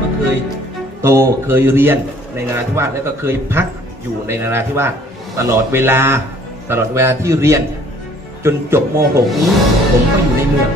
ก็เคยโตเคยเรียนในนราธิวาสแล้วก็เคยพักอยู่ในนราธิวาสตลอดเวลาตลอดเวลาที่เรียน จนจบม .6 นี้ผมก็อยู่ในเมือง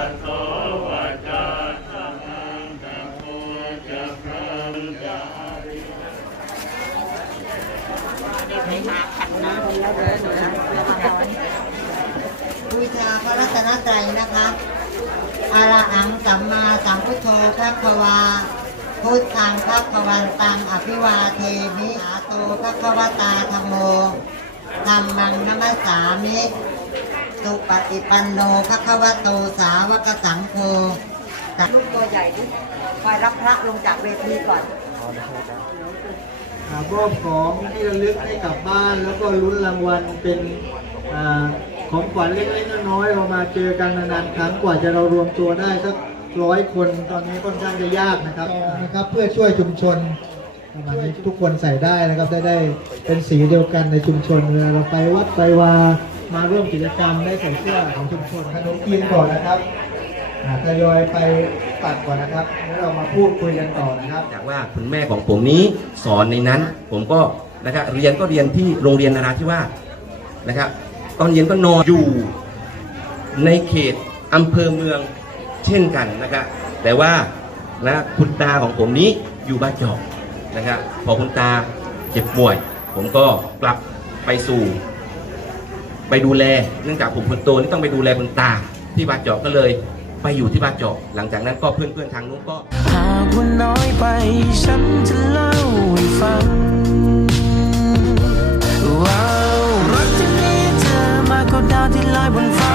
บูชาพระรัตนตรัยนะคะอาระหังสัมมาสัมพุทโธพระควาพุทธังพระควันตังอภิวาเทมิอาโตพระควตาธรรมโมธรรมังนัมสสามิ สุปฏิปันโนพระควโตสาวกสังโฆลูกตัวใหญ่ดิคอยรับพระลงจากเวทีก่อนอ่ามอบของที่ระลึกให้กลับบ้าน แล้วก็ลุ้นรางวัลเป็นอาของขวัญเล็กๆน้อยๆเรามาเจอกันนานๆครั้งกว่าจะเรารวมตัวได้สักร้อยคนตอนนี้ค่อนข้างจะยากนะครับนะครับ เพื่อช่วยชุมชนประมาณนี้ทุกคนใส่ได้นะครับได้ได้เป็นสีเดียวกันในชุมชนเวลาเราไปวัดไปวา มาร่วมกิจกรรมได้ใส่เสื้อของชุมชนขนมกินก่อนนะครับอ่าทยอยไปตัดก่อนนะครับ แล้วเรามาพูดคุยกันต่อนะครับ จากว่าคุณแม่ของผมนี้สอนในนั้น ผมก็นะครับเรียนก็เรียนที่โรงเรียนนราธิวาสนะครับ ตอนเย็นก็นอนอยู่ในเขตอำเภอเมืองเช่นกันนะครับ แต่ว่านะคุณตาของผมนี้อยู่บ้านจอกนะครับ พอคุณตาเจ็บป่วย ผมก็กลับไปสู่ ไปดูแล เนื่องจากผมคนโตนี่ต้องไปดูแลคุณตา ที่บ้านจอกก็เลยไปอยู่ที่บ้านจอกหลังจากนั้นก็เพื่อนๆทางนู้นก็หากว่าน้อยไปฉันจะเล่าให้ฟังว้าวรักที่มีเธอมากกว่าดาวที่ลอยบนฟ้า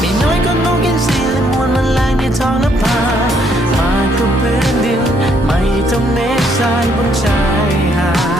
ไม่น้อยก็นกอินทรีและมวลมันแมลงในท้องนภามากกว่าพื้นดินไม่ต้องเมฆทรายบนชายหาด